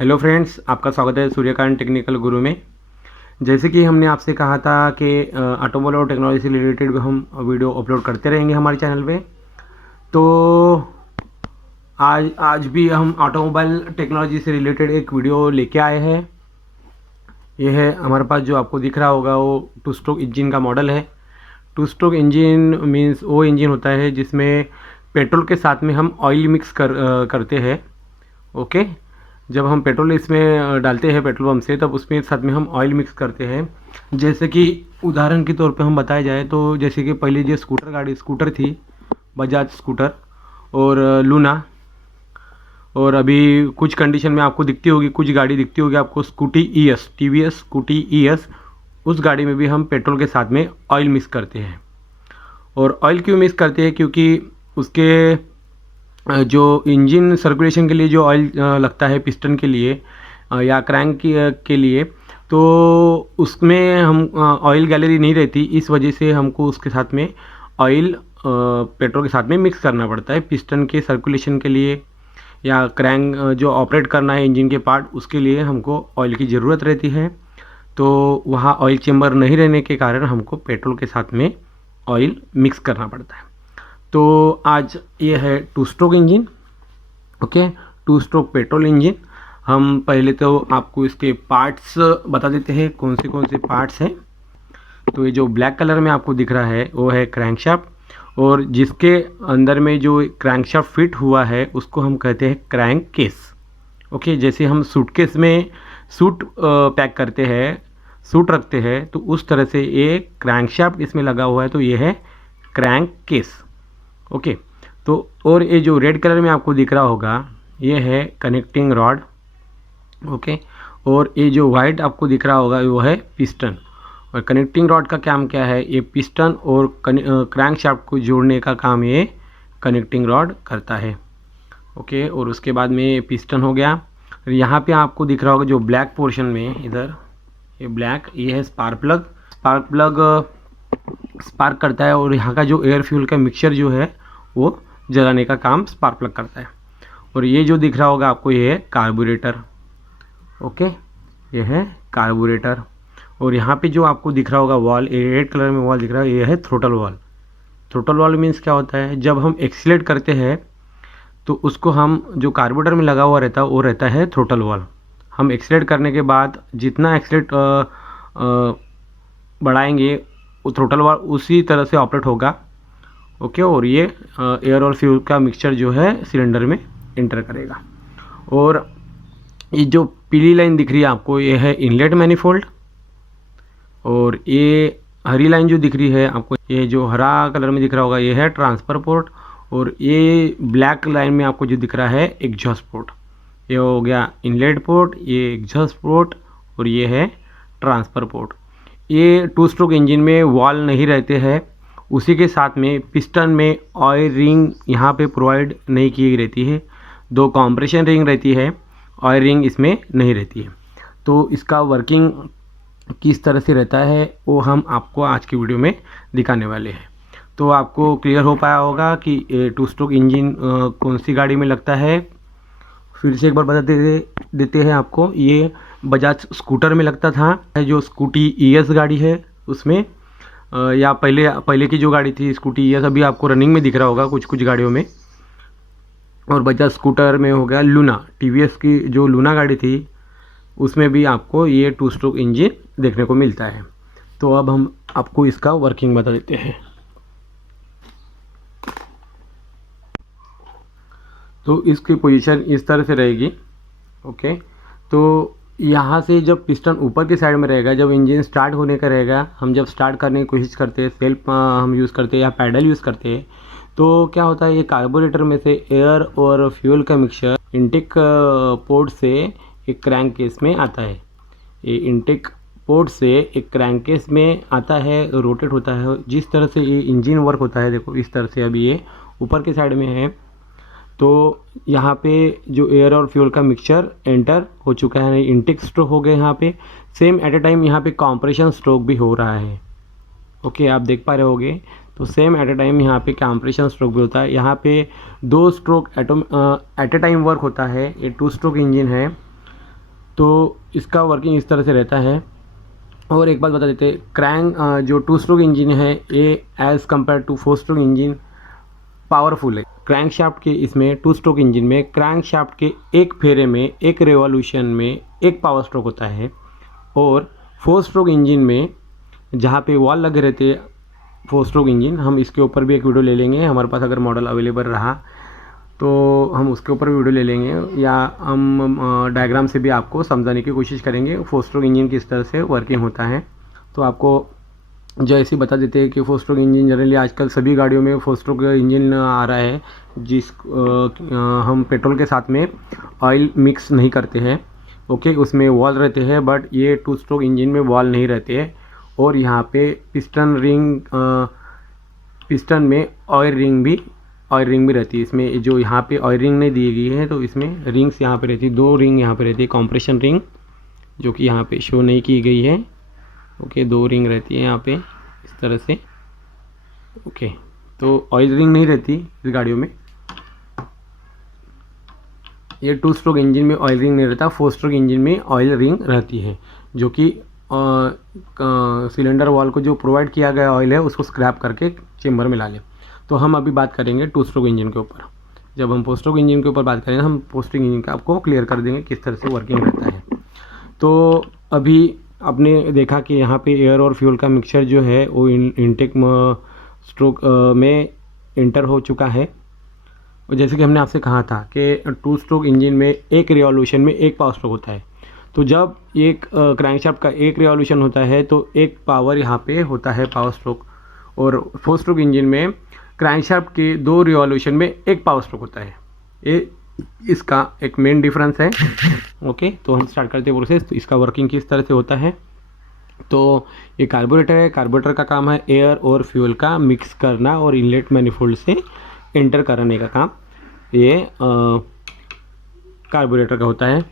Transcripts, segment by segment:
Hello friends, आपका स्वागत है सूर्यकांत टेक्निकल गुरु में। जैसे कि हमने आपसे कहा था कि ऑटोमोबाइल और टेक्नोलॉजी से रिलेटेड भी हम वीडियो अपलोड करते रहेंगे हमारे चैनल पे। तो आज भी हम ऑटोमोबाइल टेक्नोलॉजी से रिलेटेड एक वीडियो लेके आए हैं। ये है हमारे पास, जो आपको दिख रहा होगा वो 2 स्ट्रोक इंजन का मॉडल है। 2 स्ट्रोक इंजन मीन्स वो इंजन होता है जिसमें पेट्रोल के साथ में हम ऑयल मिक्स करते हैं। ओके, जब हम पेट्रोल इसमें डालते हैं पेट्रोल पंप से, तब उसमें साथ में हम ऑयल मिक्स करते हैं। जैसे कि उदाहरण के तौर पे हम बताया जाए तो जैसे कि पहले जो स्कूटर थी, बजाज स्कूटर और लूना, और अभी कुछ कंडीशन में आपको दिखती होगी, कुछ गाड़ी दिखती होगी आपको Scooty ES, TVS Scooty ES. उस गाड़ी में भी हम पेट्रोल के साथ में ऑयल मिक्स करते हैं। और ऑयल क्यों मिक्स करते हैं? क्योंकि उसके जो इंजन सर्कुलेशन के लिए जो ऑयल लगता है पिस्टन के लिए या क्रैंक के लिए, तो उसमें हम ऑयल गैलरी नहीं रहती, इस वजह से हमको उसके साथ में ऑयल पेट्रोल के साथ में मिक्स करना पड़ता है। पिस्टन के सर्कुलेशन के लिए या क्रैंक जो ऑपरेट करना है इंजन के पार्ट, उसके लिए हमको ऑयल की ज़रूरत रहती है। तो वहाँ ऑयल चेम्बर नहीं रहने के कारण हमको पेट्रोल के साथ में ऑयल मिक्स करना पड़ता है। तो आज ये है 2 stroke engine. Okay, 2 stroke petrol engine. हम पहले तो आपको इसके पार्ट्स बता देते हैं, कौन से पार्ट्स हैं। तो ये जो ब्लैक कलर में आपको दिख रहा है वो है क्रैंकशाफ्ट, और जिसके अंदर में जो क्रैंकशाफ्ट फिट हुआ है उसको हम कहते हैं क्रैंक केस। ओके, जैसे हम सूटकेस में सूट पैक करते हैं, सूट रखते हैं, तो उस तरह से ये क्रैंकशाफ्ट इसमें लगा हुआ है, तो ये है क्रैंक केस। ओके, तो और ये जो रेड कलर में आपको दिख रहा होगा ये है कनेक्टिंग रॉड। ओके, और ये जो वाइट आपको दिख रहा होगा वो है पिस्टन। और कनेक्टिंग रॉड का काम क्या है? ये पिस्टन और क्रैंकशाफ्ट को जोड़ने का काम ये कनेक्टिंग रॉड करता है। ओके, और उसके बाद में ये पिस्टन हो गया। यहाँ पे आपको दिख रहा होगा जो ब्लैक पोर्शन में, इधर ये ब्लैक, ये है spark plug. Spark plug spark करता है, और यहाँ का जो एयर फ्यूल का मिक्सचर जो है वो जलाने का काम स्पार्क प्लग करता है। और ये जो दिख रहा होगा आपको ये है कार्बोरेटर। ओके, ये है कार्बोरेटर। और यहाँ पे जो आपको दिख रहा होगा वॉल, रेड कलर में वॉल दिख रहा है, ये है throttle wall. Throttle wall means क्या होता है? जब हम एक्सीलेट करते हैं तो उसको हम, जो कार्बोरेटर में लगा हुआ रहता है वो रहता है थ्रोटल वॉल। हम एक्सीलेट करने के बाद जितना एक्सीलेट बढ़ाएंगे वो थ्रोटल वॉल उसी तरह से ऑपरेट होगा। ओके, और ये एयर और फ्यूल का मिक्सचर जो है सिलेंडर में इंटर करेगा। और ये जो पीली लाइन दिख रही है आपको, ये है इनलेट मैनिफोल्ड। और ये हरी लाइन जो दिख रही है आपको, ये जो हरा कलर में दिख रहा होगा, ये है ट्रांसफर पोर्ट। और ये ब्लैक लाइन में आपको जो दिख रहा है एग्जॉस्ट पोर्ट, ये हो गया इनलेट पोर्ट, ये एग्जॉस्ट पोर्ट, और ये है ट्रांसफर पोर्ट। ये 2 स्ट्रोक इंजन में वॉल नहीं रहते हैं, उसी के साथ में पिस्टन में ऑयल रिंग यहाँ पे प्रोवाइड नहीं की रहती है। 2 कॉम्प्रेशन रिंग रहती है, ऑयल रिंग इसमें नहीं रहती है। तो इसका वर्किंग किस तरह से रहता है वो हम आपको आज की वीडियो में दिखाने वाले हैं। तो आपको क्लियर हो पाया होगा कि 2 स्ट्रोक इंजन कौन सी गाड़ी में लगता है। फिर से एक बार बता देते हैं आपको, ये बजाज स्कूटर में लगता था, जो स्कूटी ईएस गाड़ी है उसमें, या पहले की जो गाड़ी थी स्कूटी ईएस, अभी आपको रनिंग में दिख रहा होगा कुछ गाड़ियों में। और बजाज स्कूटर में हो गया लूना, टीवीएस की जो लूना गाड़ी थी उसमें भी आपको ये 2 स्ट्रोक इंजन देखने को मिलता है। तो अब हम आपको इसका वर्किंग बता देते हैं। तो इसकी पोजीशन इस तरह से रहेगी। ओके, तो यहाँ से जब पिस्टन ऊपर की साइड में रहेगा, जब इंजन स्टार्ट होने का रहेगा, हम जब स्टार्ट करने की कोशिश करते हैं, सेल्फ हम यूज़ करते हैं या पैडल यूज़ करते हैं, तो क्या होता है, ये कार्बोरेटर में से एयर और फ्यूल का मिक्सचर इनटेक पोर्ट से एक क्रैंक केस में आता है। ये इनटेक पोर्ट से एक क्रैंक केस में आता है, रोटेट होता है। जिस तरह से ये इंजन वर्क होता है, देखो इस तरह से अभी ये ऊपर की साइड में है, तो यहाँ पे जो एयर और फ्यूल का मिक्सचर एंटर हो चुका है, इनटेक स्ट्रोक हो गए यहाँ पे। सेम एट ए टाइम यहाँ पे कॉम्प्रेशन स्ट्रोक भी हो रहा है। ओके, आप देख पा रहे होगे, तो सेम एट ए टाइम यहाँ पे कॉम्प्रेशन स्ट्रोक भी होता है। यहाँ पे 2 stroke at a time work होता है। ये 2 स्ट्रोक इंजन है, तो इसका वर्किंग इस तरह से रहता है। और एक बात बता देते हैं, क्रैंक जो 2 स्ट्रोक इंजन है ये as compare to 4 stroke engine powerful है। क्रैंक शाफ्ट के इसमें 2 स्ट्रोक इंजन में क्रैंक शाफ्ट के एक फेरे में, एक रेवोल्यूशन में एक पावर स्ट्रोक होता है, और 4 स्ट्रोक इंजन में जहाँ पे वॉल लगे रहते हैं 4 स्ट्रोक इंजन, हम इसके ऊपर भी एक वीडियो ले लेंगे, हमारे पास अगर मॉडल अवेलेबल रहा तो हम उसके ऊपर भी वीडियो ले लेंगे, या हम डायग्राम से भी आपको समझाने की कोशिश करेंगे 4 स्ट्रोक इंजन किस तरह से वर्किंग होता है। तो आपको जो ऐसे बता देते हैं कि 4 स्ट्रोक इंजन जनरली आजकल सभी गाड़ियों में 4 स्ट्रोक इंजन आ रहा है, जिस हम पेट्रोल के साथ में ऑयल मिक्स नहीं करते हैं। ओके, उसमें वॉल रहते हैं, बट ये 2 स्ट्रोक इंजन में वॉल नहीं रहते हैं। और यहाँ पे पिस्टन में ऑयल रिंग भी रहती है। इसमें जो यहाँ पे ऑयल रिंग नहीं दी गई है, तो इसमें रिंग्स यहाँ पे रहती है, 2 रिंग यहाँ पे रहती है, कॉम्प्रेशन रिंग जो कि यहाँ पे शो नहीं की गई है। ओके, 2 रिंग रहती है यहाँ पे इस तरह से। ओके, तो ऑयल रिंग नहीं रहती इस गाड़ियों में। ये 2 स्ट्रोक इंजन में ऑयल रिंग नहीं रहता, 4 स्ट्रोक इंजन में ऑयल रिंग रहती है, जो कि सिलेंडर वॉल को जो प्रोवाइड किया गया ऑयल है उसको स्क्रैप करके चेम्बर में ला लें। तो हम अभी बात करेंगे 2 स्ट्रोक इंजन के ऊपर। जब हम 4 स्ट्रोक इंजन के ऊपर बात करेंगे, हम 4 स्ट्रोक इंजन का आपको क्लियर कर देंगे किस तरह से वर्किंग रहता है। तो अभी आपने देखा कि यहाँ पे एयर और फ्यूल का मिक्सचर जो है वो इनटेक स्ट्रोक में इंटर हो चुका है। और जैसे कि हमने आपसे कहा था कि 2 स्ट्रोक इंजन में एक रिवॉल्यूशन में एक पावर स्ट्रोक होता है। तो जब एक क्रैंकशाफ्ट का एक रिवॉल्यूशन होता है तो एक पावर यहाँ पे होता है पावर स्ट्रोक, और 4 स्ट्रोक इंजन में क्रैंकशाफ्ट के 2 रिवॉल्यूशन में एक पावर स्ट्रोक होता है। ये इसका एक मेन डिफरेंस है। ओके, तो हम स्टार्ट करते हैं प्रोसेस। तो इसका वर्किंग किस तरह से होता है। तो ये कार्बोरेटर है। कार्बोरेटर का काम है एयर और फ्यूल का मिक्स करना और इनलेट मैनिफोल्ड से एंटर करने का काम ये कार्बोरेटर का होता है।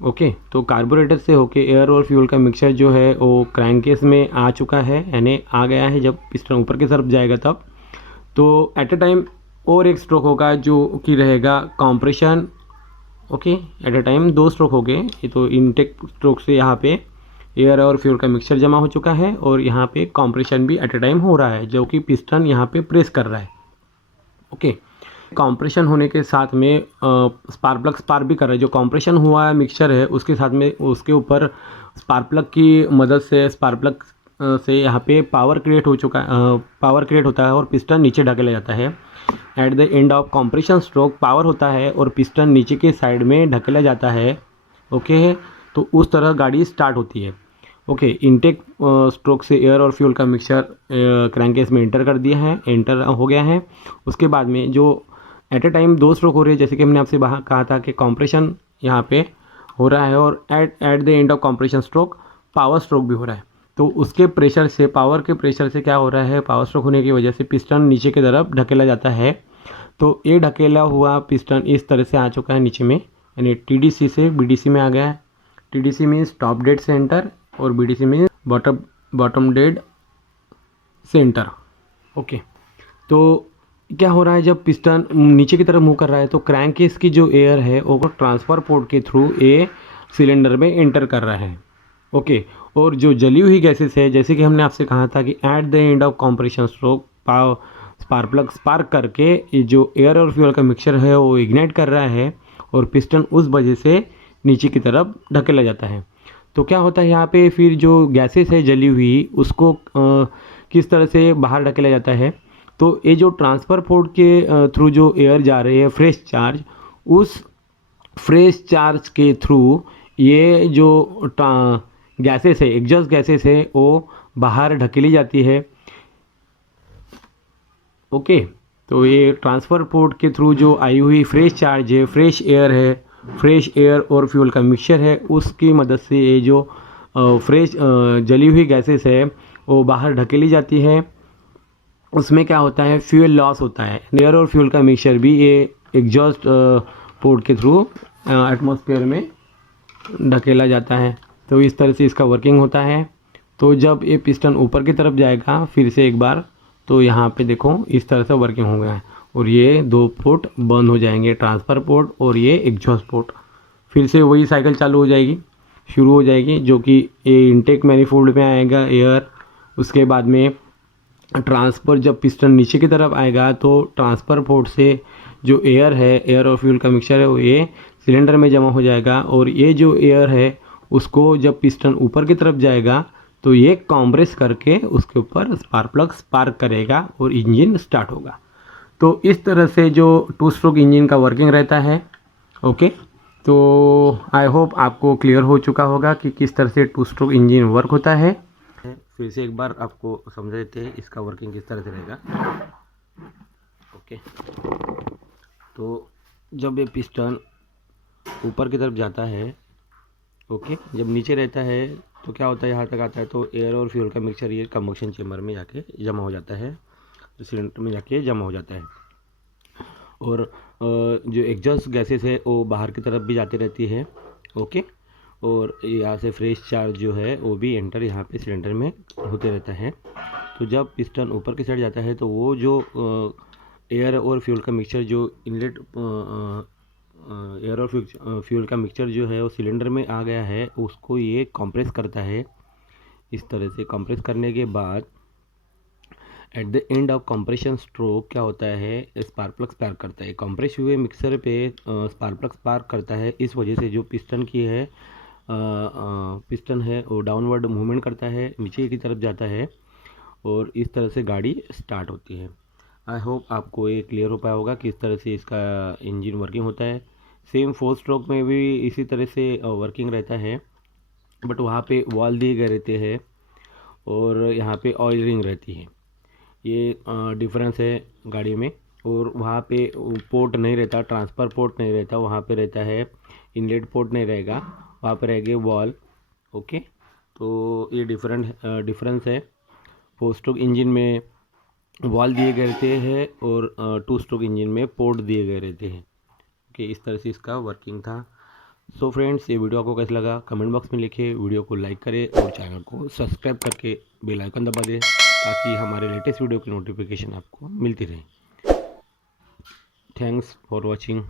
ओके, तो कार्बोरेटर से होके एयर और फ्यूल का मिक्सचर जो है वो क्रैंकेस में आ चुका है, यानी आ गया है। जब पिस्टन ऊपर की तरफ जाएगा तब तो एट अ टाइम और एक स्ट्रोक होगा जो कि रहेगा compression. Okay, at a time 2 stroke हो गए। ये तो इनटेक स्ट्रोक से यहाँ पे एयर और फ्यूल का मिक्सचर जमा हो चुका है, और यहाँ पे कॉम्प्रेशन भी एट अ टाइम हो रहा है, जो कि पिस्टन यहाँ पे प्रेस कर रहा है। ओके, कॉम्प्रेशन होने के साथ में स्पार्क प्लग स्पार्क भी कर रहा है। जो कॉम्प्रेशन हुआ है मिक्सचर है उसके साथ में उसके ऊपर स्पार्क प्लग की मदद से स्पार्क प्लग से यहाँ पे पावर क्रिएट होता है और पिस्टन नीचे ढकेला जाता है। At the end of compression stroke power होता है और पिस्टन नीचे के साइड में ढकेला जाता है। ओके, तो उस तरह गाड़ी स्टार्ट होती है। ओके, इनटेक स्ट्रोक से एयर और फ्यूल का मिक्सचर क्रैंकेस में एंटर हो गया है। उसके बाद में जो एट अ टाइम 2 स्ट्रोक हो रही है, जैसे कि हमने आपसे कहा था कि कॉम्प्रेशन यहाँ पे हो रहा है, और at the end of compression stroke power stroke भी हो रहा है। तो उसके प्रेशर से, पावर के प्रेशर से क्या हो रहा है, पावर स्ट्रोक होने की वजह से पिस्टन नीचे की तरफ ढकेला जाता है। तो ये ढकेला हुआ पिस्टन इस तरह से आ चुका है नीचे में, यानी TDC से BDC में आ गया है। TDC means top dead centre और BDC means bottom dead centre. Okay, तो क्या हो रहा है, जब पिस्टन नीचे की तरफ मूव कर रहा है तो क्रैंकेस की जो एयर है वो ट्रांसफ़र पोर्ट के थ्रू ये सिलेंडर में एंटर कर रहा है। ओके, और जो जली हुई गैसेस है, जैसे कि हमने आपसे कहा था कि at the end of compression stroke spark plug spark करके ये जो एयर और फ्यूल का मिक्सचर है वो इग्नाइट कर रहा है, और पिस्टन उस वजह से नीचे की तरफ ढकेला जाता है। तो क्या होता है यहाँ पे, फिर जो गैसेस है जली हुई उसको किस तरह से बाहर ढकेला जाता है। तो ये जो ट्रांसफ़र पोर्ट के थ्रू जो एयर जा रही है फ्रेश चार्ज, उस फ्रेश चार्ज के थ्रू ये जो गैसेस है, एग्जॉस्ट गैसेस है, वो बाहर ढकेली जाती है। ओके, तो ये ट्रांसफ़र पोर्ट के थ्रू जो आई हुई फ्रेश चार्ज है, फ्रेश एयर और फ्यूल का मिक्सचर है, उसकी मदद से ये जो फ्रेश जली हुई गैसेस है वो बाहर ढकेली जाती है। उसमें क्या होता है, फ्यूल लॉस होता है। एयर और फ्यूल का मिक्सचर भी ये एग्जॉस्ट पोर्ट के थ्रू एटमॉस्फेयर में ढकेला जाता है। तो इस तरह से इसका वर्किंग होता है। तो जब ये पिस्टन ऊपर की तरफ जाएगा फिर से एक बार, तो यहाँ पे देखो इस तरह से वर्किंग हो गया है, और ये 2 पोर्ट बंद हो जाएंगे, ट्रांसफ़र पोर्ट और ये एग्जॉस्ट पोर्ट। फिर से वही साइकिल चालू हो जाएगी। शुरू हो जाएगी, जो कि ये इनटेक मैनिफोल्ड में आएगा एयर। उसके बाद में ट्रांसफ़र, जब पिस्टन नीचे की तरफ आएगा तो ट्रांसफ़र पोर्ट से जो एयर है, एयर और फ्यूल का मिक्सचर है, वो ये सिलेंडर में जमा हो जाएगा। और ये जो एयर है उसको जब पिस्टन ऊपर की तरफ जाएगा तो ये कॉम्प्रेस करके उसके ऊपर स्पार्क प्लग स्पार्क करेगा और इंजन स्टार्ट होगा। तो इस तरह से जो 2 स्ट्रोक इंजन का वर्किंग रहता है। ओके, तो आई होप आपको क्लियर हो चुका होगा कि किस तरह से 2 स्ट्रोक इंजन वर्क होता है। फिर से एक बार आपको समझा देते हैं इसका वर्किंग किस तरह से रहेगा। ओके, तो जब ये पिस्टन ऊपर की तरफ जाता है, ओके, जब नीचे रहता है तो क्या होता है, यहाँ तक आता है तो एयर और फ्यूल का मिक्सचर ये कंबक्शन चेम्बर में जाके जमा हो जाता है, सिलेंडर में जाके जमा हो जाता है। और जो एग्जॉस्ट गैसेस है वो बाहर की तरफ भी जाती रहती है। ओके, और यहाँ से फ्रेश चार्ज जो है वो भी एंटर यहाँ पे सिलेंडर में होते रहता है। तो जब पिस्टन ऊपर की साइड जाता है तो वो जो एयर और फ्यूल का मिक्सचर जो इनलेट एयर और फ्यूल का मिक्सचर जो है वो सिलेंडर में आ गया है, उसको ये कंप्रेस करता है। इस तरह से कंप्रेस करने के बाद at the end of compression stroke क्या होता है, स्पार्क प्लग स्पार्क करता है। कंप्रेस हुए मिक्सर पे स्पार्क प्लग स्पार्क करता है। इस वजह से जो पिस्टन की है पिस्टन है वो डाउनवर्ड मूवमेंट करता है, नीचे की तरफ जाता है और इस तरह से गाड़ी स्टार्ट होती है। आई होप आपको ये क्लियर हो पाया होगा कि इस तरह से इसका इंजन वर्किंग होता है। सेम 4 स्ट्रोक में भी इसी तरह से वर्किंग रहता है, बट वहाँ पे वॉल दिए गए रहते हैं और यहाँ पे ऑयल रिंग रहती है। ये डिफरेंस है गाड़ी में। और वहाँ पे पोर्ट नहीं रहता, ट्रांसफ़र पोर्ट नहीं रहता, वहाँ पे रहता है इनलेट पोर्ट नहीं रहेगा, वहाँ पे रहेगा वॉल। ओके, तो ये डिफरेंस है। 4 स्ट्रोक इंजन में वॉल दिए गए रहते हैं और 2 स्ट्रोक इंजन में पोर्ट दिए गए रहते हैं। ओके, इस तरह से इसका वर्किंग था। सो फ्रेंड्स, ये वीडियो आपको कैसा लगा कमेंट बॉक्स में लिखिए, वीडियो को लाइक करें और चैनल को सब्सक्राइब करके बेल आइकन दबा दें ताकि हमारे लेटेस्ट वीडियो की नोटिफिकेशन आपको मिलती रहे। Thanks for watching.